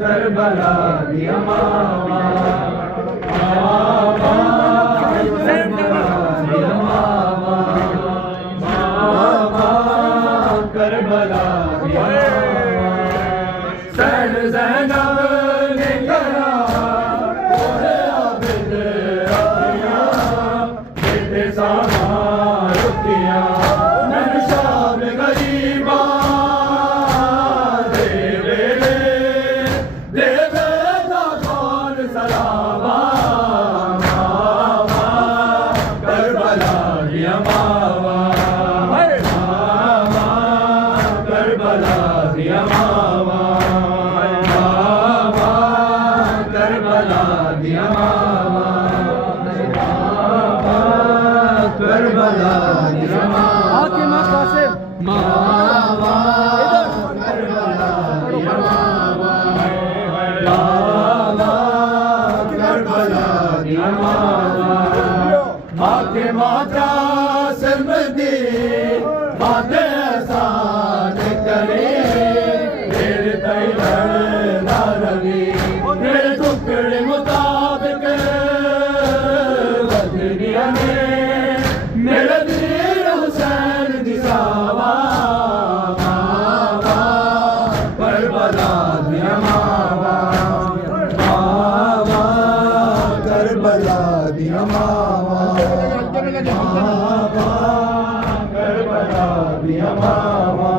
Karbala दिया मावा Karbala San Zainab ने करा ओरे आबिद अखियां बेटे सामा रुकिया मैंने शाम गरीबा देवे दा कौन सलावा करबला दिया मावा करबला दिया मावा करबला दिया मावा करबला दिया मावा मावा करबला दिया मावा करबला दिया मावा आके माता सरमदी माते एहसान करे मेरे तैयार लगी मेरे टुकड़े मुताबिक बदलिया ने मेरे दिल हुसैन दिसावा मावा करबला दिया मावा मावा करबला दिया मावा करबला दिया मावा करबला दिया मावा